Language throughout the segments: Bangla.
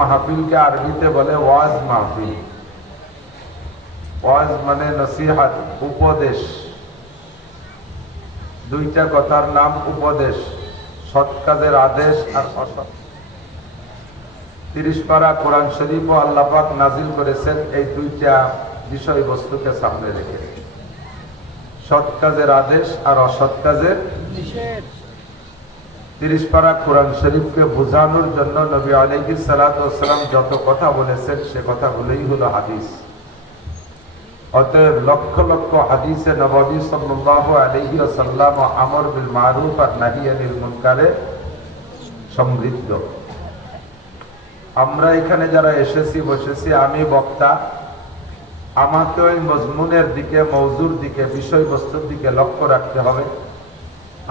মাহফিলকে আরবিতে বলে ওয়াজ মাহফিল। ওয়াজ মানে নসিহত, উপদেশ। দুইটা কথার নাম উপদেশ, সৎ কাজের আদেশ আর অসৎ। 30 পারা কোরআন শরীফ ও আল্লাহ পাক নাজিল করেছেন এই দুইটা বিষয়বস্তুকে সামনে রেখে, সৎ কাজের আদেশ আর অসৎ কাজের নিষেধ। 30 পারা কোরআন শরীফকে বোঝানোর জন্য নবী আলাইহিস সালাতু ওয়াস সালাম যত কথা বলেছেন সে কথাগুলোই হলো হাদিস। অতএব লক্ষ লক্ষ হাদিসে নববী সাল্লাল্লাহু আলাইহি ওয়াসাল্লাম আমর বিল মারুফ আর নাহি আনিল মুনকারে সমৃদ্ধ। আমরা এখানে যারা এসেছি বসেছি, আমি বক্তা, আমাকে ওই মজমুনের দিকে, মওজুর দিকে, বিষয়বস্তুর দিকে লক্ষ্য রাখতে হবে।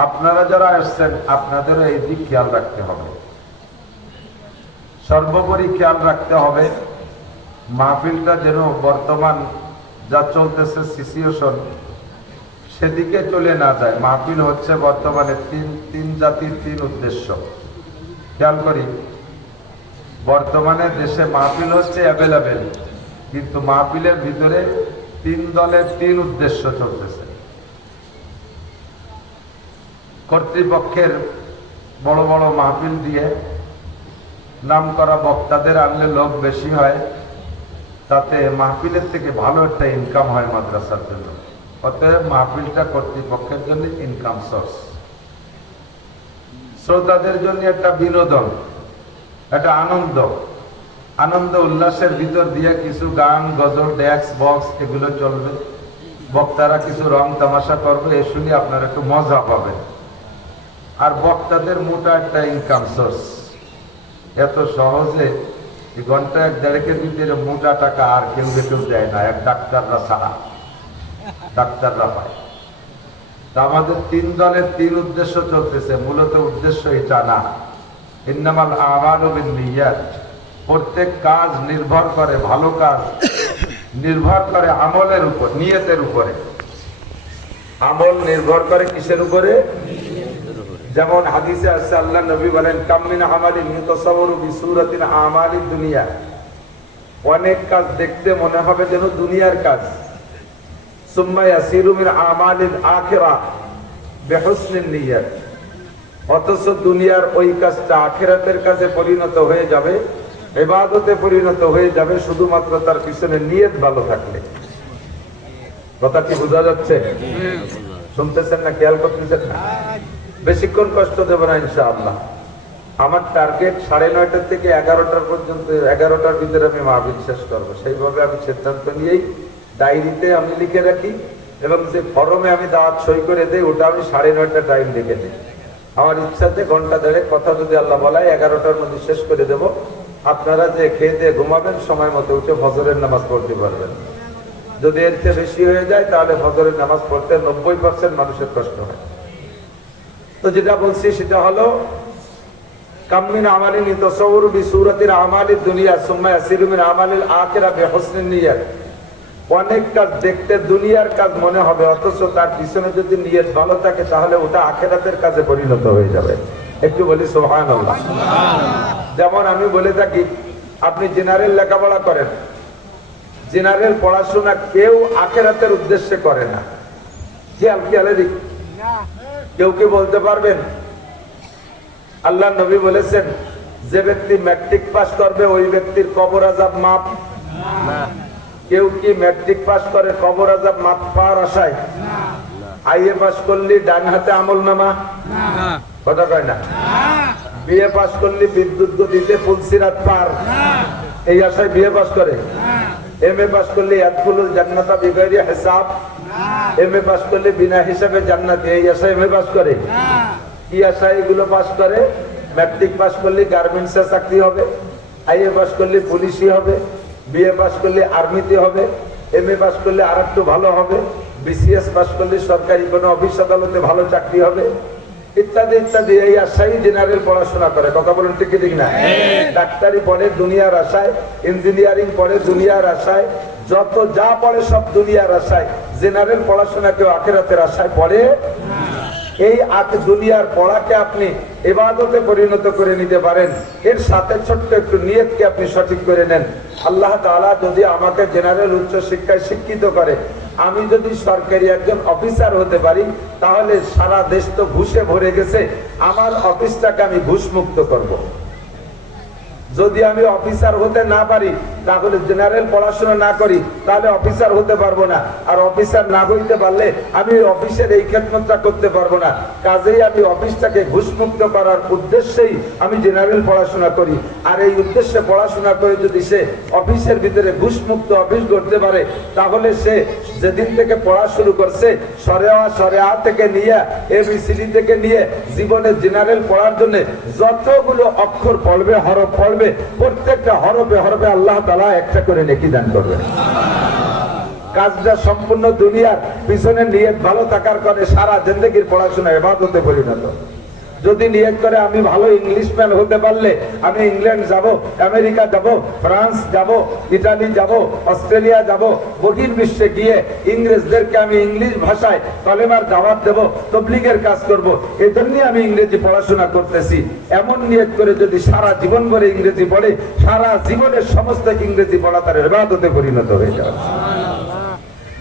আপনারা যারা আসছেন আপনাদেরও এই দিক খেয়াল রাখতে হবে। সর্বোপরি খেয়াল রাখতে হবে মাহফিলটা যেন বর্তমান যা চলতেছে সিচুয়েশন সেদিকে চলে না যায়। মাহফিল হচ্ছে বর্তমানে তিন জাতির তিন উদ্দেশ্য। খেয়াল করি, বর্তমানে দেশে মাহফিল হচ্ছে অ্যাভেলেবেল, কিন্তু মাহফিলের ভিতরে তিন দলের তিন উদ্দেশ্য চলতেছে। কর্তৃপক্ষের বড় বড় মাহফিল দিয়ে নাম করা বক্তাদের আনলে লোক বেশি হয়, তাতে মাহফিলের থেকে ভালো একটা ইনকাম হয় মাদ্রাসার জন্য। অতএব মাহফিলটা কর্তৃপক্ষের জন্য ইনকাম সোর্স, শ্রোতাদের জন্য একটা বিনোদন, একটা আনন্দ উল্লাসের ভিতর দিয়ে কিছু গান, গজল, ড্যাক্স, বক্স এগুলো চলবে। বক্তারা কিছু রং তামাশা করবে, এ শুনে আপনারা একটু মজা পাবেন। আর বক্তাদের মোটা একটা ইনকাম সোর্স। এত সহজে ঘন্টা 1-1.5 ভিতরে মোটা টাকা আর কেউ দেয় না, এক ডাক্তাররা ছাড়া। ডাক্তাররা পায়। তা আমাদের তিন দলের তিন উদ্দেশ্য চলতেছে। মূলত উদ্দেশ্য এটা না, ইন্নামাল আমালু বিন্নিয়াত। প্রত্যেক কাজ নির্ভর করে, ভালো কাজ নির্ভর করে আমলের উপর, নিয়তের উপরে। আমল নির্ভর করে কিসের উপরে? যেমন হাদিসে আছে, আল্লাহ নবী বলেন, কাম মিন আমালিন ইউতাসাওয়ারু বিসূরাতিল আমালিদ দুনিয়া। অনেক কাজ দেখতে মনে হবে যেন দুনিয়ার কাজ। সুম্মা ইয়াসিরু মিন আমালিল আখিরাহ বিহুসনিন নিয়াত। অথচ দুনিয়ার ওই কাজটা আখিরাতের কাজে পরিণত হয়ে যাবে, ইবাদতে পরিণত হয়ে যাবে, শুধুমাত্র তার পিছনে নিয়ত ভালো থাকলে। কথা কি বোঝা যাচ্ছে? শুনতেছেন না? খেয়াল করতেছেন না? বেশিক্ষণ কষ্ট দেব না ইনশাআল্লাহ। আমার টার্গেট 9:30 থেকে 11টার পর্যন্ত, 11টার ভিতরে আমি মাহফিল শেষ করবো। সেইভাবে আমি সিদ্ধান্ত নিয়েই ডায়েরিতে আমি লিখে রাখি, এবং যে ফরমে আমি দাওয়াত সই করে দেই ওটা আমি 9:30 টাইম লিখে দিই। আমার ইচ্ছাতে ঘন্টা দেড়েক কথা যদি আল্লাহ বলায় 11টার মধ্যে শেষ করে দেব। আপনারা যে খেয়ে দিয়ে ঘুমাবেন, সময় মতো উঠে ফজরের নামাজ পড়তে পারবেন। যদি এর চেয়ে বেশি হয়ে যায় তাহলে ফজরের নামাজ পড়তে 90% মানুষের কষ্ট হয়। তো যেটা বলছি সেটা হলো, কাম মিন আমালিন ইউতাসাওয়ারু বিসূরাতিল আমালিদ দুনিয়া সুম্মা ইয়াসিরু মিন আমালিল আখিরাহ বিহুসনিন নিয়াত। অনেক কাজ দেখতে দুনিয়ার কাজ মনে হবে, অথচ তার পিছনে যদি নিয়ত ভালো থাকে তাহলে ওটা আখিরাতের কাজে পরিণত হয়ে যাবে। একটু বলি সুবহানাল্লাহ। যেমন আমি বলে থাকি, আপনি জেনারেল লেখাপড়া করেন, জেনারেল পড়াশোনা কেউ আখিরাতের উদ্দেশ্যে করে না। খেয়ালে দিক, কেউ কি বলতে পারবেন? আল্লাহ নবী বলেছেন, যে ব্যক্তি ম্যাট্রিক পাস করবে ওই ব্যক্তির কবর আযাব মাফ। কেউ কি ম্যাট্রিক পাস করে কবর আযাব মাফ পাওয়ার আশায়? আইএ পাস করলি ডান হাতে আমলনামা, কথা কয় না? বিএ পাস করলি বিদ্যুৎ গতিতে ফুলসিরাত পার, এই আশায় বিএ পাস করে? এমএ পাস করলি ইয়াদখুলুল জান্নাতা বিগাইরি হিসাব, এমএ পাস করলে বিনা হিসাবে জান্নাতে, এই আশায় এমএ পাস করে? কি আশায় এগুলো পাস করে? ম্যাট্রিক পাস করলে গার্মেন্টসে চাকরি হবে, আইএ পাস করলে পুলিশই হবে, বিএ পাস করলে আর্মিতে হবে, এমএ পাস করলে আর একটু ভালো হবে, বিসিএস পাস করলে সরকারি কোনো অফিস আদালতে ভালো চাকরি হবে, ইত্যাদি ইত্যাদি। এই আশায় জেনারেল পড়াশোনা করে। কথা বলুন ঠিক ঠিক না? ডাক্তারি পড়ে দুনিয়ার আশায়, ইঞ্জিনিয়ারিং পড়ে দুনিয়ার আশায়, যত যা পড়ে সব দুনিয়ার আশায়। জেনারেল পড়াশোনা কেউ আখিরাতের আশায় পড়ে এই দুনিয়ার পড়াকে আপনি ইবাদতে পরিণত করে নিতে পারেন। এর সাথে ছোট্ট একটু নিয়তকে আপনি সঠিক করে নেন। আল্লাহ তাআলা যদি আমাকে জেনারেল উচ্চ শিক্ষায় শিক্ষিত করে, আমি যদি সরকারি একজন অফিসার হতে পারি, তাহলে সারা দেশ তো ঘুষে ভরে গেছে, আমার অফিসটাকে আমি ঘুষ মুক্ত করব। যদি আমি অফিসার হতে না পারি, তাহলে জেনারেল পড়াশোনা না করি, তাহলে অফিসার হতে পারবো না। আর অফিসার না হইতে পারলে আমি অফিসের এই খেদমতটা করতে পারবো না। কাজেই আমি অফিসটাকে ঘুষমুক্ত করার উদ্দেশ্যেই আমি জেনারেল পড়াশোনা করি। আর এই উদ্দেশ্যে পড়াশোনা করে যদি সে অফিসের ভিতরে ঘুষমুক্ত অফিস করতে পারে, তাহলে সে যেদিন থেকে পড়া শুরু করছে, সরে আ থেকে নিয়ে ABCD থেকে নিয়ে জীবনে জেনারেল পড়ার জন্য যতগুলো অক্ষর পড়বে, হরফ পড়বে, প্রত্যেকটা হরফে হরফে আল্লাহ তাআলা একটা করে নেকি দান করবেন। কাজটা সম্পূর্ণ দুনিয়ার পিছনে নিয়ত ভালো থাকার কারণে সারা জিন্দেগির পড়াশোনা ইবাদতে পরিণত। যদি নিয়ত করে আমি ভালো ইংলিশম্যান হতে পারলে আমি ইংল্যান্ড যাব, আমেরিকা যাব, ফ্রান্স যাব, ইটালি যাব, অস্ট্রেলিয়া যাব, বহির্বিশ্বে গিয়ে ইংরেজদেরকে আমি ইংলিশ ভাষায় কলেমার দাওয়াত দেব, তাবলীগের কাজ করব, এই জন্যই আমি ইংরেজি পড়াশোনা করতেছি, এমন নিয়ত করে যদি সারা জীবন ভরে ইংরেজি পড়ে, সারা জীবনের সমস্ত ইংরেজি পড়া তার ইবাদতে পরিণত হয়ে যাবে।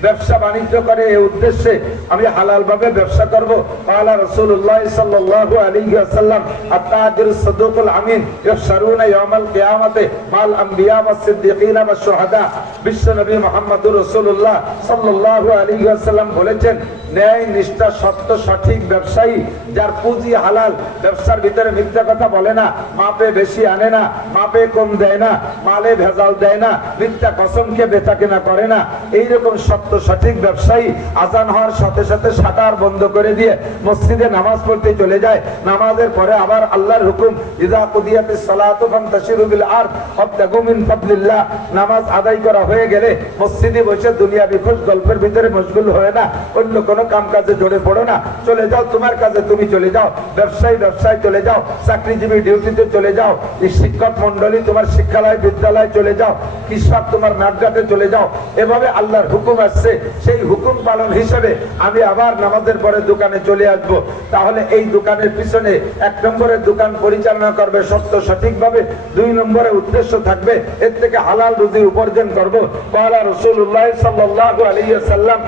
ব্যবসা বাণিজ্য করে এই উদ্দেশ্যে আমি হালাল ভাবে ব্যবসা করব। ক্বালা রাসূলুল্লাহ সাল্লাল্লাহু আলাইহি ওয়াসাল্লাম আত-তাজিরুস সাদুকুল আমিন ইয়াশরুনা ইয়াউমাল কিয়ামাতে মাল আমবিয়া ওয়াস সিদ্দিকিন ওয়াস শুহাদা। বিশ্ব নবী মুহাম্মদুর রাসূলুল্লাহ সাল্লাল্লাহু আলাইহি ওয়াসাল্লাম বলেছেন, ন্যায় নিষ্ঠা সত্য সঠিক ব্যবসায়ী, যার পুঁজি হালাল, ব্যবসার ভিতরে মিথ্যা কথা বলে না, মাপে বেশি আনে না, মাপে কম দেয় না, মালে ভেজাল দেয় না, মিথ্যা কসমকে বেচাকেনা করে না, এইরকম সত্য সঠিক ব্যবসায়ী আজান হওয়ার সাথে সাথে শাটার বন্ধ করে দিয়ে মসজিদে নামাজ পড়তে চলে যায়। নামাজের পরে আবার আল্লাহর হুকুম, ইযা কুদিয়াতিস সালাতু ফান্তাশিরু বিল আরদ ওয়াবতাগু মিন ফাদলিল্লাহ, নামাজ আদায় করা হয়ে গেলে মসজিদে বসে দুনিয়াবি খোঁজ গল্পের ভিতরে মশগুল হয়ে না, অন্য কোনো কাম কাজে জড়ে পড়ো না, চলে যাও তোমার কাজে তুমি চলে যাও, ব্যবসায়ী ব্যবসায় চলে যাও, চাকরিজীবী ডিউটিতে চলে যাও, শিক্ষক মন্ডলী তোমার শিক্ষালয় বিদ্যালয় চলে যাও, কৃষক তোমার মাঠঘাটে চলে যাও। এভাবে আল্লাহর হুকুম আসছে, সেই হুকুম পালন হিসেবে আমি আবার নামাজের পরে দোকানে চলে আসবো। তাহলে এই দোকানের পিছনে 1 নম্বরের দোকান পরিচালনা করবে সত্য সঠিকভাবে, 2 নম্বরে উদ্দেশ্য থাকবে এর থেকে হালাল রুজি উপার্জন করব। ক্বালা রাসূলুল্লাহ সাল্লাল্লাহু আলাইহি ওয়াসাল্লাম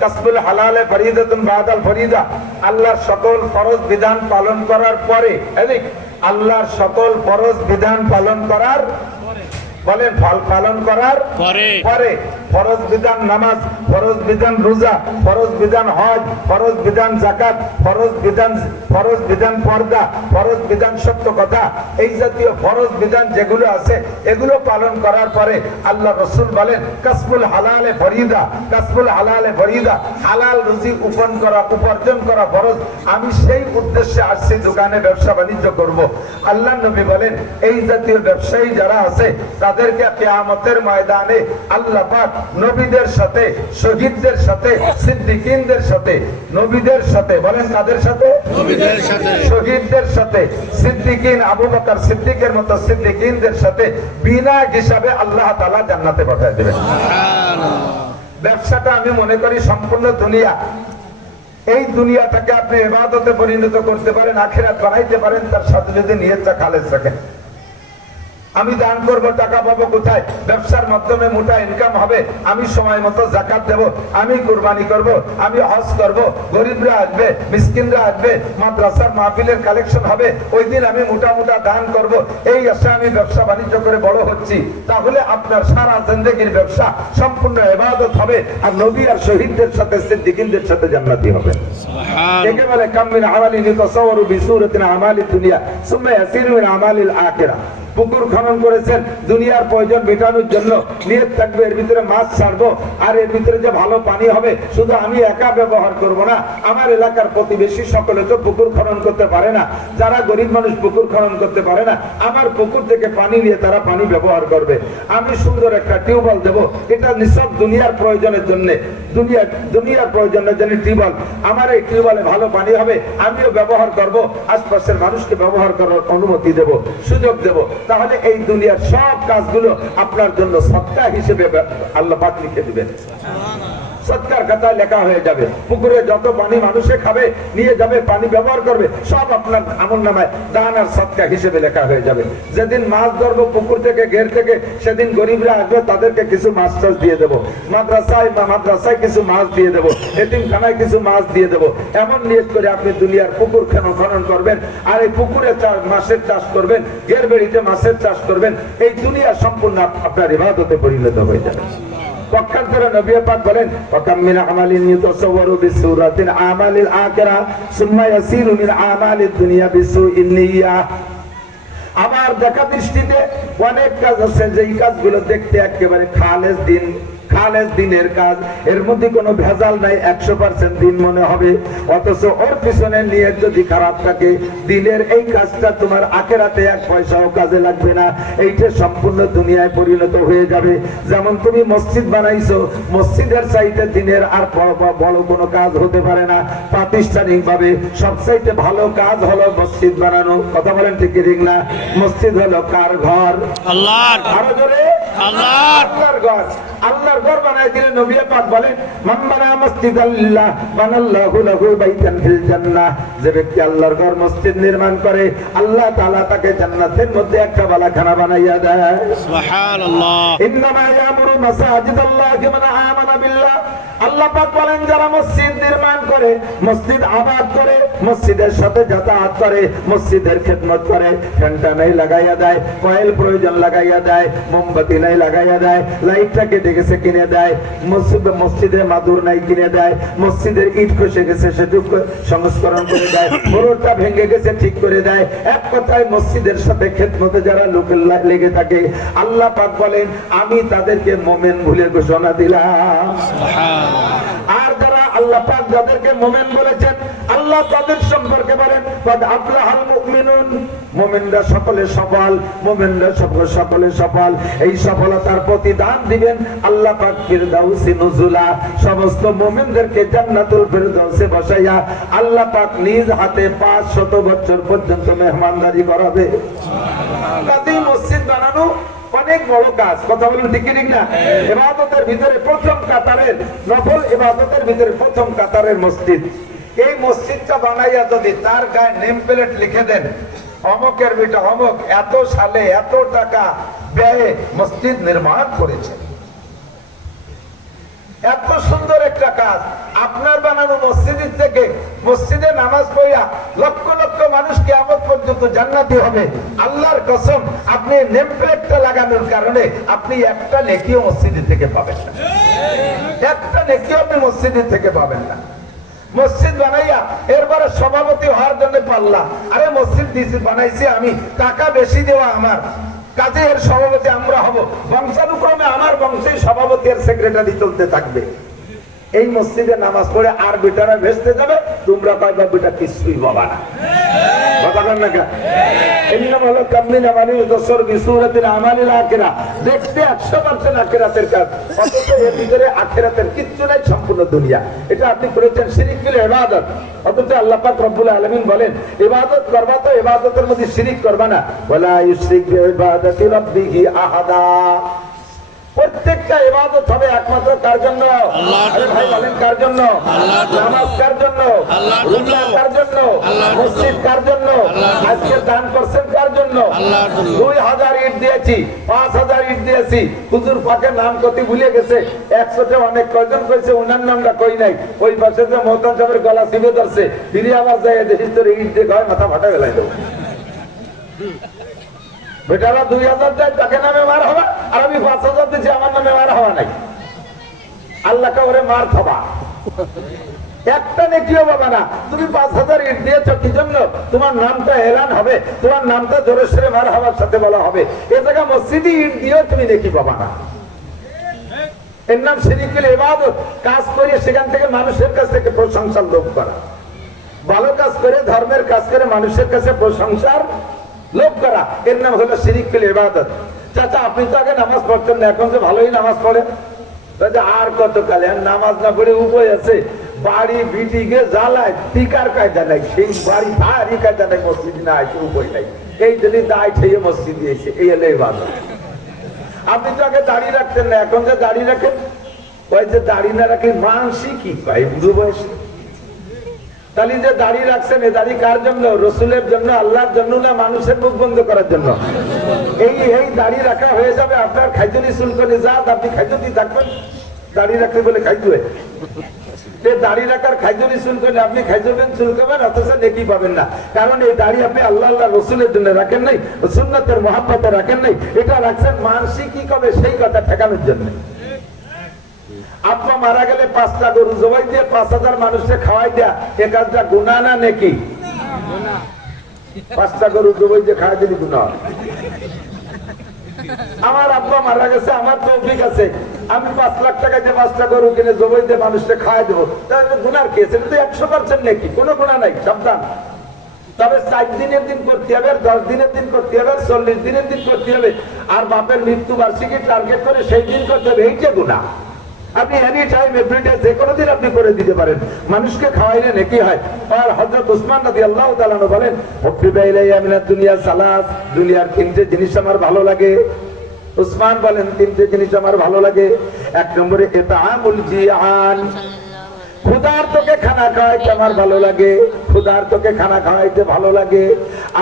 কাসবুল হালালে ফরিদাতুন বাদাল ফরিদা, আল্লাহর সকল ফরজ বিধান পালন করার পরে, আল্লাহর সকল ফরজ বিধান পালন করার বলেন পালন করার পরে ফরজ বিধান নামাজ, ফরজ বিধান রোজা, ফরজ বিধান হজ, ফরজ বিধান যাকাত, ফরজ বিধান পর্দা, ফরজ বিধান সত্য কথা, এই জাতীয় ফরজ বিধান যেগুলো আছে এগুলো পালন করার পরে আল্লাহ রাসূল বলেন কাসবুল হালালে ফরিদা, কাসবুল হালালে ফরিদা, হালাল রুজি উপার্জন করা ফরজ। আমি সেই উদ্দেশ্যে আসছি দোকানে ব্যবসা বাণিজ্য করব। আল্লাহ নবী বলেন এই জাতীয় ব্যবসায়ী যারা আছে তাদেরকে কিয়ামতের ময়দানে আল্লাহ পাক নবীদের সাথে, শহীদদের সাথে, সিদ্দিকীনদের সাথে, নবীদের সাথে, বলেন কাদের সাথে? নবীদের সাথে, শহীদদের সাথে, সিদ্দিকীন আবু বকর সিদ্দিকের মতো সিদ্দিকীনদের সাথে বিনা হিসাবে আল্লাহ তাআলা জান্নাতে পাঠিয়ে দেবেন। সুবহানাল্লাহ। ব্যবসাটা আমি মনে করি সম্পূর্ণ দুনিয়া, এই দুনিয়াটাকে আপনি ইবাদতে পরিণত করতে পারেন, আখিরাত বানাইতে পারেন, তার সাথে যদি নিয়তটা খালেস রাখেন। আমি দান করব, টাকা পাবো কোথায়? ব্যবসার মাধ্যমে মোটা ইনকাম হবে, আমি সময় মতো যাকাত দেব, আমি কুরবানি করব, আমি হজ করব, গরিবরা আসবে, মিসকিনরা আসবে, মাদ্রাসার মাহফিলের কালেকশন হবে, ওই দিন আমি মোটা মোটা দান করব, এই আশা আমি ব্যবসা বাণিজ্য করে বড় হচ্ছি। তাহলে আপনার সারা জিন্দেগির ব্যবসা সম্পূর্ণ ইবাদত হবে, আর নবী আর শহীদদের সাথে, সিদ্দিকীনদের সাথে জান্নাতি হবে। সুবহানাল্লাহ। একে বলে কাম মিন আমালিন ইয়াতাসাওয়ারু বিসূরাতিন আমালিদ দুনিয়া সুম্মা ইয়াসিরু মিন আমালিল আখিরাহ। পুকুর খনন করেছেন দুনিয়ার প্রয়োজন মেটানোর জন্য, নিয়ত থাকবে এর ভিতরে মাছ ছাড়বো, আর এর ভিতরে যে ভালো পানি হবে শুধু আমি একা ব্যবহার করব না, আমার এলাকার প্রতিবেশী সকলে তো পুকুর খনন করতে পারে না, যারা গরিব মানুষ পুকুর খনন করতে পারে না, আমার পুকুর থেকে পানি নিয়ে তারা পানি ব্যবহার করবে। আমি সুন্দর একটা টিউবওয়েল দেবো, এটা নিছক দুনিয়ার প্রয়োজনের জন্য, দুনিয়ার প্রয়োজনের জন্য টিউবওয়েল, আমার এই টিউবওয়েলে ভালো পানি হবে, আমিও ব্যবহার করব, আশপাশের মানুষকে ব্যবহার করার অনুমতি দেব, সুযোগ দেব। তাহলে এই দুনিয়ার সব কাজগুলো আপনার জন্য সদকা হিসেবে আল্লাহ পাক লিখে দিবেন। সৎকার খাতায় লেখা হয়ে যাবে। পুকুরে যত পানি মানুষে খাবে, নিয়ে যাবে, পানি ব্যবহার করবে, সব আপনার আমলনামায় দান আর সৎকা হিসেবে লেখা হয়ে যাবে। যেদিন মাছ ধরবো পুকুর থেকে, ঘের থেকে, সেদিন গরিবরা আসবে, তাদেরকে কিছু মাছ টাছ দিয়ে দেবো। মাদ্রাসায় কিছু মাছ দিয়ে দেবো, এতিমখানায় কিছু মাছ দিয়ে দেবো। এমন নিয়ত করে আপনি দুনিয়ার পুকুর খনন করবেন, আর এই পুকুরে মাছের চাষ করবেন, ঘের বেড়িতে মাছের চাষ করবেন। এই দুনিয়া সম্পূর্ণ আপনার ইবাদতে পরিণত হয়ে যাবে। পক্ষান্তরে নবী পাক বলেন, ওয়াকাম মিন আমালিন ইউতাসাওয়ারু বিসূরাতিল আমালিল আখিরা সুম্মা ইয়াসিরু মিন আমালিদ দুনিয়া বিসূইন নিয়্যাহ। আমার দেখা দৃষ্টিতে অনেক কাজ আছে, যেই কাজগুলো দেখতে একেবারে খালেস দিনের কাজ, এর মধ্যে কোনো ভেজাল নাই, 100% দিন মনে হবে, অথচ ওর পিছনে নিয়ে যদি খারাপ থাকে, দিনের এই কাজটা তোমার আখিরাতে এক পয়সাও কাজে লাগবে না, এইটা সম্পূর্ণ দুনিয়ায় পরিণত হয়ে যাবে। যেমন তুমি মসজিদ বানাইছো, মসজিদের চাইতে দিনের আর বড় কোনো কাজ হতে পারে না। প্রাতিষ্ঠানিক ভাবে সবচাইতে ভালো কাজ হলো মসজিদ বানানো। কথা বলেন ঠিক ঠিক না? মসজিদ হলো কার ঘর? আল্লাহর। আরো জোরে, আল্লাহর ঘর। আল্লাহর ঘর বানায় দিলে নবী পাক বলেন, মান বানা মসজিদাল্লাহ বানাল্লাহু লাহু বাইতান ফিল জান্নাহ। যে ব্যক্তি আল্লাহর ঘর মসজিদ নির্মাণ করে, আল্লাহ তাআলা তাকে জান্নাতের মধ্যে একটা বালাখানা বানাইয়া দেয়। সুবহানাল্লাহ। ইন্নামা ইয়ামুরু মাসাজিদাল্লাহি মান আমানা বিল্লাহ। আল্লাহ পাক বলেন, যারা মসজিদ নির্মাণ করে, মসজিদ আবাদ করে, মসজিদের সাথে যাতায়াত করে, মসজিদের খেদমত করে, ঘন্টা নাই লাগাইয়া দেয়, কয়েল প্রয়োজন লাগাইয়া দেয়, মোমবাতি নাই লাগাইয়া দেয়, লাইটটা কেটে গেছে কিনে দেয়, মসজিদে মাদুর নাই কিনে দেয়, মসজিদের ইট খসে গেছে সেটুকু সংস্করণ করে দেয়, ফ্লোরটা ভেঙে গেছে ঠিক করে দেয়। এক কথায় মসজিদের সাথে খেদমতে যারা লোক লেগে থাকে, আল্লাহ পাক বলেন, আমি তাদেরকে মোমেন বলে ঘোষণা দিলাম। আর যারা আল্লাহ পাক যাদেরকে মোমেন বলেছেন, আল্লাহ তাদের সম্পর্কে বলেন, কদ আফলাহাল মুমিনুন। মুমিনরা সকলে সফল, মুমিনরা সকলে সফল। এই সফলতার প্রতিদান দিবেন আল্লাহ পাক ফিরদাউসি নুজুলা। সমস্ত মুমিনদেরকে জান্নাতুল ফিরদাউসে বসাইয়া আল্লাহ পাক নিজ হাতে 500 বছর পর্যন্ত মেহমানদারি করাবে। কাজেই মসজিদ বানানো অনেক বড় কাজ। কথা বলুন ঠিক ঠিক না? ইবাদতের ভিতরে প্রথম কাতারের, নফল ইবাদতের ভিতরে প্রথম কাতারের মসজিদ। এই মসজিদটা বানাইয়া যদি তার গায়ে নেম প্লেট লিখে দেন, অমকের বেটা অমক এত সালে এত টাকা ব্যয়ে মসজিদ নির্মাণ করেছে, এত সুন্দর একটা কাজ। আপনার বানানো মসজিদের থেকে মসজিদে নামাজ পড়া লক্ষ লক্ষ মানুষ কিয়ামত পর্যন্ত জান্নাতি হবে। আল্লাহর কসম, আপনি নেম প্লেটটা লাগানোর কারণে আপনি একটা নেকিও মসজিদ থেকে পাবেন না, একটা নেকিও আপনি মসজিদ থেকে পাবেন না। মসজিদ বানাইয়া এরপরে সভাপতি হওয়ার জন্য পাল্লা, আরে মসজিদ বানাইছি আমি, টাকা বেশি দেওয়া আমার, কাজে এর সভাপতি আমরা হব, বংশানুক্রমে আমার বংশেই সভাপতি আর সেক্রেটারি চলতে থাকবে। এই মসজিদে নামাজ পড়ে আর বেটারা ভেসতে যাবে, তোমরা কয়বা বেটা কিছুই বাবা না। দেখতে 100% আখিরাতের কাজ, অথচ এর ভিতরে আখিরাতের কিচ্ছু নাই, সম্পূর্ণ দুনিয়া। এটা আপনি করেছেন শিরিক ফিল ইবাদত। অথচ আল্লাহ পাক রব্বুল আলামিন বলেন, ইবাদত করবা তো ইবাদতের মধ্যে শিরিক করবা না। ওয়ালা ইউশরিক বিইবাদাতি রাব্বিহি আহাদা। প্রত্যেকটা ইবাদত হবে একমাত্র কার জন্য? আরে ভাই বলেন কার জন্য? নামাজ কার জন্য? রোজা কার জন্য? মসজিদ কার জন্য? আজকে দান করছেন কার জন্য? 2000 ইট দিয়েছি, 5000 ইট দিয়েছি, হুজুর পাকের নাম কত ভুলে গেছে। 100তে অনেক কয়জন কইছে, ওনার নামটা কই নাই। ওই পাশে যে মোহতাম সাহেবের গলা চিপে ধরছে, ফিরে আবার যায় দেখিস তোর ইট দিয়ে ঘরে মাথা ফাটা গেলাই দেবো। বেটারা 2000 দেয়, তাকে নামে মার হবা, আর আমি 5000 দিচ্ছি, আমার নামে মার হওয়া নাই। আল্লাহ কাউরে মার খাবা, একটা নেকিও পাবা না। তুমি 5000 ইট দিয়েছ কি জন্য? তোমার নামটা এলান হবে, তোমার নামটা জোরে সরে মার হওয়ার সাথে বলা হবে। এ জায়গা মসজিদে ইট দিয়েও তুমি নেকি পাবা না। এর নাম শিরকুল ইবাদত। কাজ করে সেখান থেকে মানুষের কাছ থেকে প্রশংসার লোভ করা, ভালো কাজ করে ধর্মের কাজ করে মানুষের কাছে প্রশংসার লোভ করা, এর নাম হলো শিরকুল ইবাদত। চাচা আপনি তো আগে নামাজ পড়তেন না, এখন যে ভালোই নামাজ পড়েন, আর কত কালে নামাজ না পড়ে উপায় আছে? বাড়ি বিটিকে জ্বালায়, টিকার কায়দা নাই, সেই বাড়ি ভারী কায়দা নাই, মসজিদ না আছে, উপায় নাই। এই যদি দায় ঠেয়ে মসজিদ দিয়েছে, এই হলো ইবাদত। আপনি তো আগে দাড়ি রাখতেন না, এখন যে দাড়ি রাখেন, ওই যে দাড়ি না রাখলে মানসি কি কয় বুড়ো বয়সে? তাহলে যে দাড়ি রাখছেন এই দাড়ি কার জন্য? রসুলের জন্য, আল্লাহর জন্য না মানুষের মুখ বন্ধ করার জন্য? এই দাড়ি রাখা হয়ে যাবে আপনার খাইজনি চুলকনি জাত, আপনি খাইজনি থাকবেন দাড়ি রাখলে বলে খাইজুয়ে। দাড়ি রাখার খাইজনি চুলকনি আপনি খাইজবেন চুলকাবেন, অথচ নেকি পাবেন না। কারণ এই দাড়ি আপনি আল্লাহ আল্লাহ রসুলের জন্য রাখেন নাই, সুন্নতের মহাব্বতে রাখেন নাই, এটা রাখছেন মানসি কি কবে সেই কথা ঠেকানোর জন্য। আপা মারা গেলে 5টা গরু জবাই দিয়ে 5,000 মানুষকে খাওয়াই দেয়া এ কাজটা গুনাহ না নেকি? 5টা গরু জবাই দিয়ে খাওয়াই দিলি গুনাহ। আমার আব্বা মারা গেছে, আমার তৌফিক আছে, আমি 5 লাখ টাকা দিয়ে 5টা গরু কিনে জবাই দিয়ে মানুষকে খাওয়াই দেবো, তাহলে গুনার কি? সেটা তো 100% নেকি, কোনো গুনাহ নাই, সাবধান। তবে 4 দিনের দিন করতে হবে, 10 দিনের দিন করতে হবে, 40 দিনের দিন করতে হবে, আর বাপের মৃত্যু বার্ষিকী টার্গেট করে সেই দিন করতে হবে, এই যে গুনাহ। আপনি এনি টাইম এভরিডে যে কোনো দিন আপনি করে দিতে পারেন, মানুষকে খাওয়াইলে নেকি হয়। আর হযরত উসমান রাদিয়াল্লাহু তাআলা আনহু বলেন, হুব্বিবা ইলাইয়া মিনাদ দুনিয়া সালাস, দুনিয়ার 3টে জিনিস আমার ভালো লাগে। উসমান বলেন 3টে জিনিস আমার ভালো লাগে। 1 নম্বরে ইতআমুল জিআন, ক্ষুধার তোকে খানা খাওয়াইতে আমার ভালো লাগে, ক্ষুধার তোকে খানা খাওয়াইতে ভালো লাগে।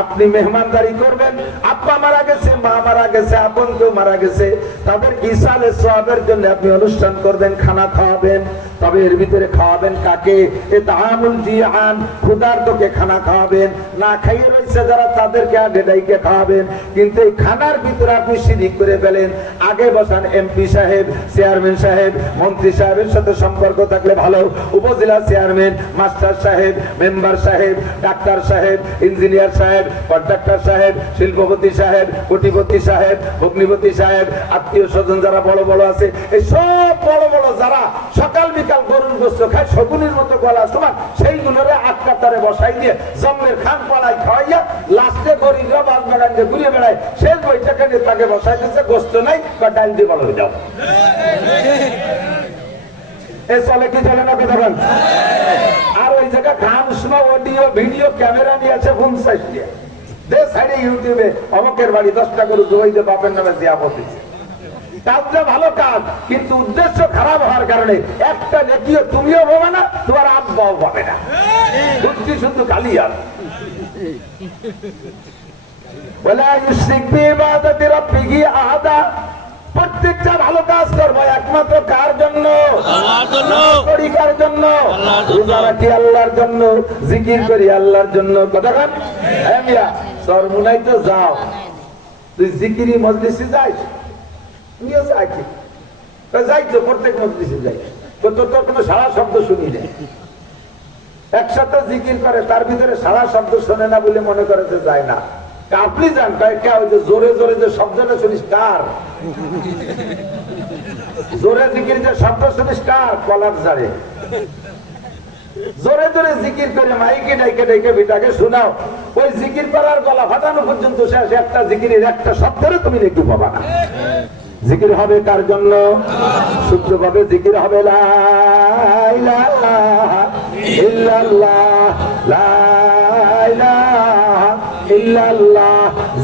আপনি মেহমানদারি করবেন, আব্বা মারা গেছে, মা মারা গেছে, আপন কেউ মারা গেছে, তাদের ইসালে সওয়াবের জন্য আপনি অনুষ্ঠান করবেন, খানা খাওয়াবেন। তবে এর ভিতরে খাওয়াবেন কাকে? ইতআমুল জিআন, ক্ষুধার তোকে খানা খাওয়াবেন। না খাইয়ে রয়েছে যারা তাদেরকে আগে ডাইকে খাওয়াবেন। কিন্তু এই খানার ভিতরে আপনি শিরিক করে ফেলেন। আগে বসান এমপি সাহেব, চেয়ারম্যান সাহেব, মন্ত্রী সাহেবের সাথে সম্পর্ক থাকলে ভালো, উপজেলা চেয়ারম্যান, মাস্টার সাহেব, মেম্বার সাহেব, ডাক্তার সাহেব, ইঞ্জিনিয়ার সাহেব, কন্ট্রাক্টর সাহেব, শিল্পপতি সাহেব, কোটিপতি সাহেব, ভগ্নিপতি সাহেব, আত্মীয় স্বজন যারা বড় বড় আছে, এই সব বড় বড় যারা সকাল বিকাল গরুর গোস্ত খায় শগুনের মতো গলা সমান, সেইগুলোরে 8 কাতারে বসাই দিয়ে জম্মের খান পাড়ায় খাওয়াইয়া লাস্টে গরিবরা বাগান দিয়ে ঘুরে বেড়ায়, শেষ বইটাকে নিয়ে তাকে বসাই দিচ্ছে, গোস্ত নাই বা ডাল দিয়ে বড় হয়ে যাও। এ চলে কি চলে না কথা বলেন? আর ওই জায়গা গান শোনা, অডিও ভিডিও ক্যামেরা নিয়ে আছে, ফোন সাইড দিয়ে দে সাইডে ইউটিউবে অমকের বাড়ি 10টা করে জবাইতে বাপের নামে জিয়াফত দিচ্ছে। কাজটা ভালো কাজ, কিন্তু উদ্দেশ্য খারাপ হওয়ার কারণে একটা নেকিও তুমিও পাবে না, তোমার আব্বাও পাবে না, বুদ্ধি শুধু কালিয়ার। ওয়ালা ইউশরিক বিইবাদাতি রাব্বিহি আহাদা, প্রত্যেকটা ভালো কাজ করবো একমাত্র কার জন্য? আল্লাহর জন্য। করি কার জন্য? রোজা রাখি আল্লাহর জন্য, জিকির করি আল্লাহর জন্য। কথা বলেন মিয়া, সরমুনাই তো যাও, তুই জিকিরি মজলিসে যাইস? তুমিও যাই কি যাই তো, প্রত্যেক মজলিসে যাই তো, তোর কোনো সারা শব্দ শুনি না। একসাথে জিকির করে, তার ভিতরে সারা শব্দ শোনে না বলে মনে করে যে যায় না। আপনি যান কয়েকটা ওই যে জোরে জোরে যে শব্দটা শুনিস কার? জোরে জিকির যে শব্দ শুনিস কার? কলার জারে জোরে জোরে জিকির করে মাইকে ডাইকে ডাইকে বিটাকে শোনাও, ওই জিকির করার গলা ফাটানো পর্যন্ত শেষ, একটা জিকিরের একটা শব্দেরও তুমি নাকি পাবা না। জিকির হবে কার জন্য? শুদ্ধভাবে জিকির হবে লা ইলাহা ইল্লাল্লাহ, লা ইলাহা ইল্লাল্লাহ।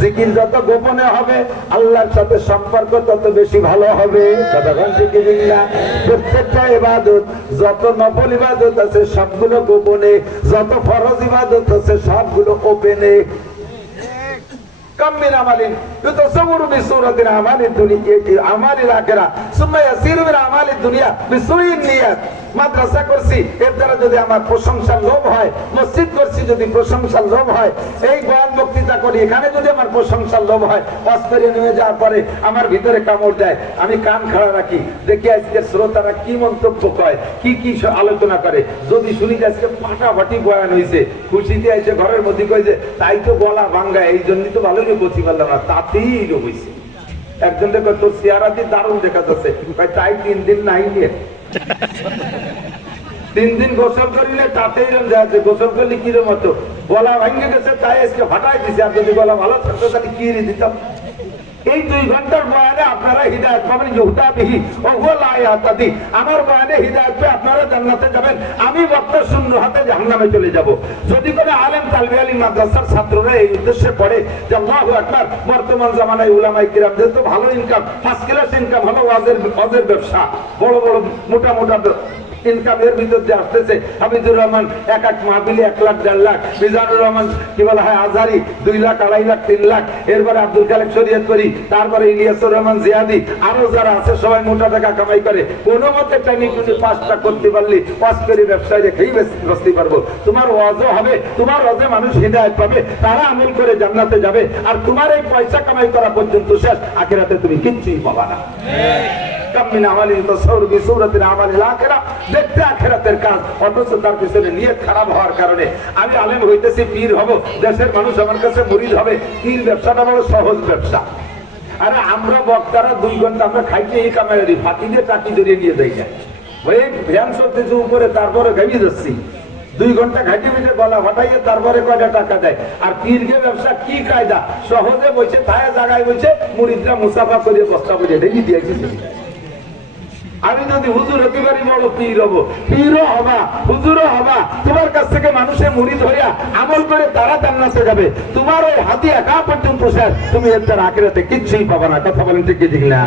জিকির যত গোপনে হবে আল্লাহর সাথে সম্পর্ক তত বেশি ভালো হবে। কতক্ষণ জিকিরিল্লাহ। প্রত্যেকটা ইবাদত, যত নফল ইবাদত আছে সবগুলো গোপনে, যত ফরজ ইবাদত আছে সবগুলো ওপেনে। كم من عمل يتصور بصورة أعمال الدنيا أعمال الآخرة ثم يسير من أعمال الدنيا بسوء النيات। মাদ্রাসা করছি এর দ্বারা যদি আমার প্রশংসার লোভ হয়, মসজিদ করছি যদি প্রশংসার লোভ হয়, এই বয়ান বক্তৃতা করি এখানে যদি আমার প্রশংসার লোভ হয়, অস্পেরে নিয়ে যাওয়ার পরে আমার ভিতরে কামড় দেয়, আমি কান খাড়া রাখি, দেখি আজকের শ্রোতারা কি মন্তব্য করে, কি কি আলোচনা করে। যদি শুনি যে আজকে ফাটাফাটি বয়ান হয়েছে, খুশিতে এসে ঘরের মধ্যে কই যে তাই তো গলা ভাঙ্গা, এই জন্যই তো ভালোই বসি পারলাম না, তাতেই হয়েছে। একজন দেখো তোর চেহারাটি দারুণ দেখা যাচ্ছে, তাই 3 দিন নাই নিয়ে 3 দিন গোসল করিলে তাতেই রম যাচ্ছে, গোসল করলে কিরম হতো, গলা ভাঙে গেছে তাই আজকে ফাটাই দিছে। আর যদি গলা ভালো থাকতো তাহলে কি দিতাম। এই 2 ঘন্টার বয়ানে আপনারা হিদায়াত পাবেন, ইউহদাবিহি ওয়া হুয়া লা ইয়াহতাদি। আমার বয়ানে হিদায়াত পেয়ে আপনারা জান্নাতে যাবেন, আমি বক্তা শূন্য হাতে জাহান্নামে চলে যাব। যদি কোনো আলেম তালবে আলী মাদ্রাসার ছাত্ররা এই উদ্দেশ্যে পড়ে যে আল্লাহু আকবার, বর্তমান জামানায় উলামায়ে কিরামদের তো ভালো ইনকাম, ফার্স্ট ক্লাস ইনকাম হলো ওয়াজের ব্যবসা, বড় বড় মোটা মোটা ইনকামের ভিতর যে আসতেছে। হামিদুর রহমান এক মাহফিলে 1 লাখ 1.5 লাখ, মিজানুর রহমান কি বলা হয় আজহারি 2 লাখ 2.5 লাখ 3 লাখ, এরপরে আব্দুল খালেক শরীয়ত করি, তারপরে ইলিয়াসুর রহমান জিয়াদি, আরো যারা আছে সবাই মোটা টাকা কামাই করে। কোনো মতে টানি টুনি 5টা করতে পারলি ওয়াজ করে ব্যবসায় রেখেই বসতে পারবো। তোমার ওয়াজও হবে, তোমার ওয়াজে মানুষ হিদায়াত পাবে, তারা আমল করে জান্নাতে যাবে। আর তোমার এই পয়সা কামাই করা পর্যন্ত শেষ, আখিরাতে তুমি কিচ্ছুই পাবা না। দেখতে আখিরাতের কাজ, অথচ তার পিছনে নিয়ত খারাপ হওয়ার কারণে আমি আলেম হইতেছি, পীর হব, দেশের মানুষ আমার কাছে মুরিদ হবে। পীর ব্যবসাটা বড় সহজ ব্যবসা। আরে আমরা বক্তারা 2 ঘন্টা আমরা খাইতে এই কামাই ফাঁকি দিয়ে টাকি ধরিয়ে নিয়ে যাই না, ওই ভ্যান চলতেছে উপরে, তারপরে গাইয়ে যাচ্ছি 2 ঘন্টা ঘাটি মিটে গলা ফাটাইয়ে তারপরে কয়টা টাকা দেয়। আর পীরকে ব্যবসা কি কায়দা, সহজে বসে তাই জায়গায় বসে মুরিদরা মুসাফা করে বস্তা করে ঢেকে দিয়েছি। আমি যদি হুজুর হতে পারি বড় পীর হব, পীরও হবা হুজুরও হবা। তোমার কাছ থেকে মানুষে মুরিদ হইয়া আমল করে তারা জান্নাতে যাবে। তোমার ওই হাতি একা পর্যন্ত শেষ, তুমি এর তার আখিরাতে কিচ্ছুই পাবা না। কথা বলেন ঠিক ঠিক না?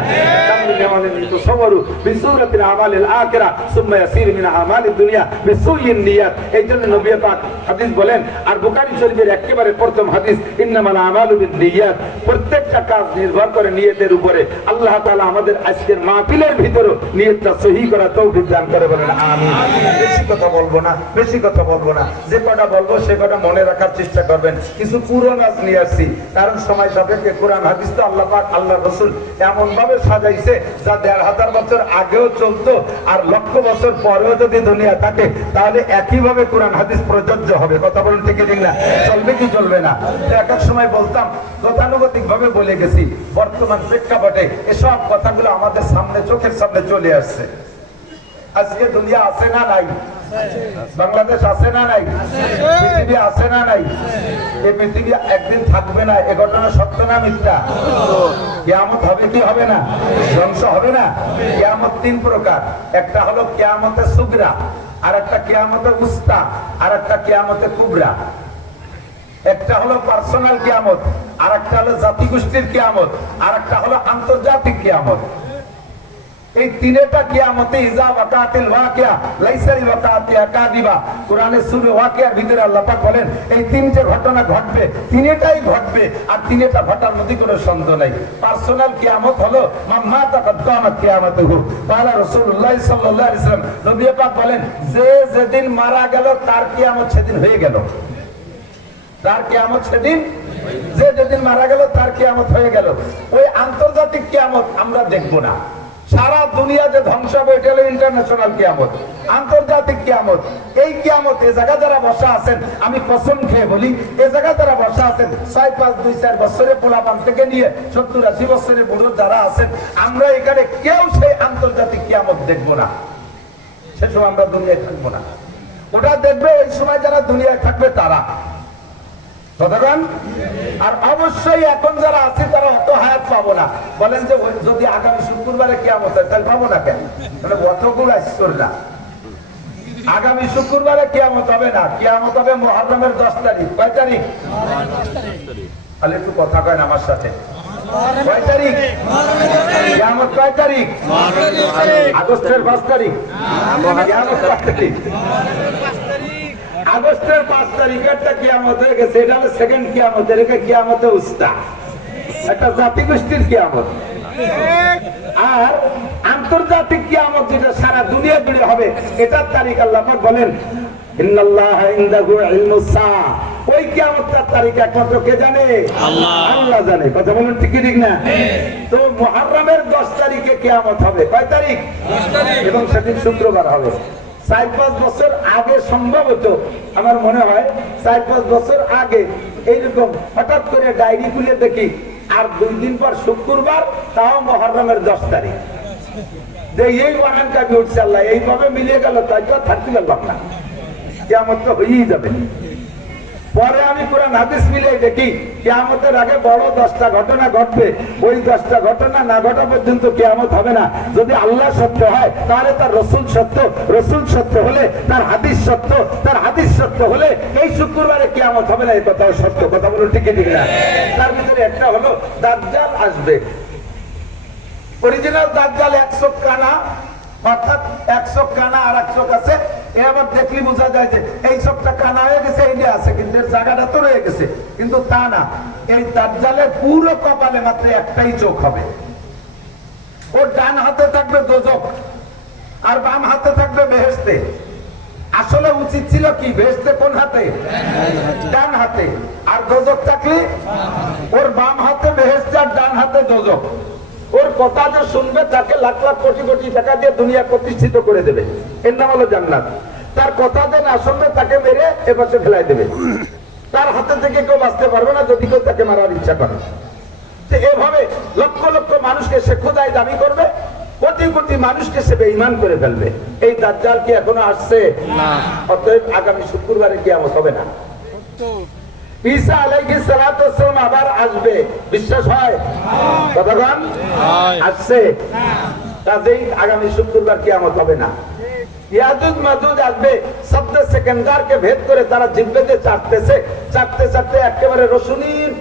এই জন্য নবী পাক হাদিস বলেন, আর বুখারী শরীফের একেবারে প্রথম হাদিস, ইন্নামাল আমালু বিন্নিয়াত, প্রত্যেকটা কাজ নির্ভর করে নিয়তের উপরে। আল্লাহ তাআলা আমাদের আজকের মাহফিলের ভিতরে নিয়তটা সহি করা তৌফিক দান করে, বলেন আমিন। বেশি কথা বলবো না, বেশি কথা বলবো না, যে কটা বলবো সে কটা মনে রাখার চেষ্টা করবেন। কিছু পুরো নাচ নিয়ে আসছি, কারণ সময় সাপেক্ষে। কোরআন হাদিস তো আল্লাহ পাক আল্লাহ রাসূল এমন ভাবে সাজাইছে যা 1500 বছর আগেও চলতো, আর লক্ষ বছর পরেও যদি দুনিয়া থাকে তাহলে একইভাবে কোরআন হাদিস প্রযোজ্য হবে। কথা বলুন ঠিক ঠিক না? চলবে কি চলবে না? এক এক সময় বলতাম, গতানুগতিক ভাবে বলে গেছি। বর্তমান প্রেক্ষাপটে এসব কথাগুলো আমাদের সামনে, চোখের সামনে চলে আসছে। আজকে দুনিয়া আছে না নাই? বাংলাদেশ আছে না নাই? পৃথিবী আছে না নাই? এই পৃথিবী একদিন থাকবে না, এ ঘটনা সত্য না মিথ্যা? কিয়ামত হবে কি হবে না? ধ্বংস হবে না? কিয়ামত 3 প্রকার। একটা হলো কিয়ামতে সুগরা, আর একটা কিয়ামতে উস্তা, আর একটা কিয়ামতে কুবরা। একটা হলো পার্সোনাল কিয়ামত, আর একটা হলো জাতিগোষ্ঠীর কিয়ামত, আর একটা হলো আন্তর্জাতিক কিয়ামত। এই তিনটা কিয়ামতে ইজা ওয়াকাতিল ওয়াকিয়া লাইসা লিওয়াকাতিহা কাযিবা। কোরআনে সূরা ওয়াকিয়ার ভিতরে আল্লাহ পাক বলেন এই 3টে ঘটনা ঘটবে, তিনটাই ঘটবে, আর তিনটা ঘটার মধ্যে কোনো সন্দেহ নাই। পার্সোনাল কিয়ামত হলো মাম্মাতা কাদামাত কিয়ামাতুহু। قال রাসূলুল্লাহ সাল্লাল্লাহু আলাইহি ওয়াসাল্লাম, নবী পাক বলেন, যে যেদিন মারা গেল তার কিয়ামত সেদিন হয়ে গেল। তার কিয়ামত সেদিন, যে যেদিন মারা গেল তার কিয়ামত হয়ে গেল। ওই আন্তর্জাতিক কিয়ামত আমরা দেখব না। সারা দুনিয়া যে ধ্বংস হবে এটা হলো ইন্টারন্যাশনাল কিয়ামত, আন্তর্জাতিক কিয়ামত। এই কিয়ামত এ জায়গা যারা বসা আছেন, আমি কসম খেয়ে বলি, এ জায়গা যারা বসা আছেন 6, 5, 2, 4 বছরের পোলাপান থেকে নিয়ে 70, 80 বছরের বুড়ো যারা আছেন, আমরা এখানে কেউ সেই আন্তর্জাতিক কিয়ামত দেখবো না। সে সময় আমরা দুনিয়ায় থাকবো না, ওটা দেখবে ওই সময় যারা দুনিয়ায় থাকবে তারা। আর অবশ্যই এখন যারা আছে তারা অত হায়াত পাবো না। বলেন যে যদি আগামী শুক্রবারে কিয়ামত হয় তাহলে পাবো না কেন? অতগুলো আসছে না। আগামী শুক্রবারে কিয়ামত হবে না, কিয়ামত হবে মুহররমের 10 তারিখ। কয় তারিখ? তাহলে একটু কথা কয় না আমার সাথে। কয় তারিখ কিয়ামত? কয় তারিখ? আগস্টের 5 তারিখ। কিয়ামত কয় তারিখ? আগস্টের 5 তারিখেরটা কিয়ামত হয়ে গেছে, এটা হলো সেকেন্ড কিয়ামত। এটাকে কিয়ামতে উস্তা, একটা জাতিগোষ্ঠীর কিয়ামত। আর আন্তর্জাতিক কিয়ামত যেটা সারা দুনিয়া জুড়ে হবে, এটার তারিখ আল্লাহ পাক বলেন ইন্নাল্লাহা ইনদাহু ইলমুস সাআ। ওই কিয়ামতের তারিখ একমাত্র কে জানে? আল্লাহ। আল্লাহ জানে। কথা বলুন ঠিক ঠিক না? তো মুহররমের 10 তারিখে কিয়ামত হবে। কয় তারিখ? 10 তারিখ। এবং সেদিন শুক্রবার হবে। 4-5 বছর আগে সম্ভবত, আমার মনে হয় 4-5 বছর আগে এইরকম হঠাৎ করে ডায়েরি খুলে দেখি আর 2 দিন পর শুক্রবার, তাও মুহররমের 10 তারিখ। যে এই ওয়াহানটা উঠছে আল্লাহ, এইভাবে মিলিয়ে গেল, তাই তো থাকতে পারলাম না, কিয়ামত তো হয়েই যাবে। পরে আমি কোরআন হাদিস মিলিয়ে দেখি কিয়ামতের আগে বড় 10টা ঘটনা ঘটবে, ওই 10টা ঘটনা না ঘটা পর্যন্ত কিয়ামত হবে না। যদি আল্লাহ সত্য হয় তাহলে তার রসুল সত্য, রসুল সত্য হলে তার হাদিস সত্য, তার হাদিস সত্য হলে এই শুক্রবারে কিয়ামত হবে না, এই কথাও সত্য। কথা বলুন ঠিক ঠিক না? তার ভিতরে একটা হলো দাজ্জাল আসবে। অরিজিনাল দাজ্জাল 1 চোখ কানা, অর্থাৎ 1 চোখ কানা আর 1 চোখ আছে। এবার দেখলি বোঝা যায় যে এই চোখটা কানা হয়ে গেছে, এইটা আছে, কিন্তু এর জায়গাটা তো রয়ে গেছে, কিন্তু তা না। এই দাজ্জালের পুরো কপালে মাত্র একটাই চোখ হবে। ওর ডান হাতে থাকবে দোজখ আর বাম হাতে থাকবে বেহেশতে। আসলে উচিত ছিল কি, বেহেশতে কোন হাতে? ডান হাতে। আর দোজখ থাকলে ওর বাম হাতে বেহেশতে আর ডান হাতে দোজখ। ওর কথা যে শুনবে তাকে লাখ লাখ কোটি কোটি টাকা দিয়ে দুনিয়া প্রতিষ্ঠিত করে দেবে, এর নাম হলো জান্নাত। তার কথা যে না শুনবে তাকে মেরে এপাশে ফেলাই দেবে। তার হাতে থেকে কেউ বাঁচতে পারবে না যদি কেউ তাকে মারার ইচ্ছা করে। এভাবে লক্ষ লক্ষ মানুষকে সে খোদাই দাবি করবে, কোটি কোটি মানুষকে সে বেঈমান করে ফেলবে। এই দাজ্জাল কি এখনো আসছে? অতএব আগামী শুক্রবারে কিয়ামত হবে না। ঈসা আলাইহিস সালাতু ওয়াস সালাম আবার আসবে, বিশ্বাস হয়? কতক্ষণ আসছে? কাজেই আগামী শুক্রবার কিয়ামত হবে না। ইয়াজুজ মাজুজ আসবে, শব্দ সেকেন্ডারকে ভেদ করে তারা জিহ্বাতে চাটতেছে, চাটতে চাটতে একেবারে রসুনির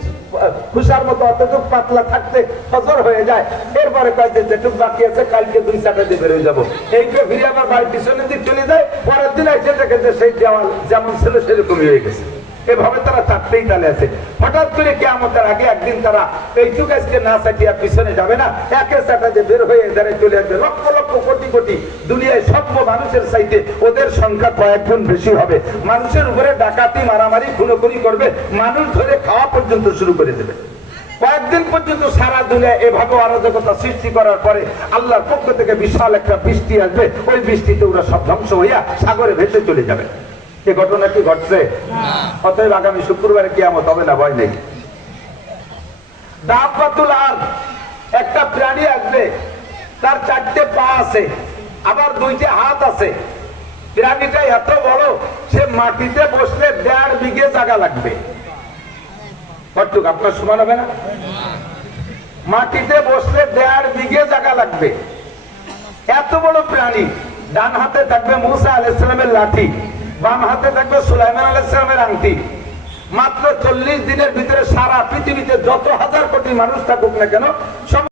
খুশার মতো অতটুক পাতলা থাকতে ফজর হয়ে যায়। এরপরে কয়েছে যেটুক বাকি আছে কালকে 2 চাটা দিয়ে বেরোয় যাবো, এইটা ফিরে আবার বাড়ির পিছনের দিক চলে যায়। পরের দিন এসে দেখে যে সেই দেওয়াল যেমন ছিল সেরকমই হয়ে গেছে। এভাবে তারা চারটেই তালে আছে। হঠাৎ করে কিয়ামতের আগে একদিন তারা এইটুক আজকে না চাটিয়া পিছনে যাবে না, একে চাটা যে বের হয়ে এধারে চলে আসবে। লক্ষ লক্ষ কোটি কোটি দুনিয়ায় সভ্য মানুষের চাইতে ওদের সংখ্যা কয়েক গুণ বেশি হবে। মানুষের উপরে ডাকাতি, মারামারি, খুনোখুনি করবে, মানুষ ধরে খাওয়া পর্যন্ত শুরু করে দেবে। কয়েকদিন পর্যন্ত সারা দুনিয়া এভাবে অরাজকতা সৃষ্টি করার পরে আল্লাহর পক্ষ থেকে বিশাল একটা বৃষ্টি আসবে। ওই বৃষ্টিতে ওরা সব ধ্বংস হইয়া সাগরে ভেসে চলে যাবে। এই ঘটনা কি ঘটছে? অতএব আগামী শুক্রবারে কিয়ামত হবে না, ভয় নেই। দাব্বাতুল আরদ, একটা প্রাণী আসবে, তার 4টে পা আছে, আবার 2টে হাত আছে। প্রাণীটা এত বড়, সে মাটিতে বসলে 1.5 বিঘে জায়গা লাগবে। কতটুকু আপনার সমান হবে না? মাটিতে বসলে 1.5 বিঘে জায়গা লাগবে। এত বড় প্রাণী। ডান হাতে থাকবে মুসা আলাইহিস সালামের লাঠি, বাম হাতে থাকবে সুলাইমান আলাইহিস সালামের আংটি। মাত্র 40 দিনের ভিতরে সারা পৃথিবীতে যত হাজার কোটি মানুষ থাকুক না কেন সব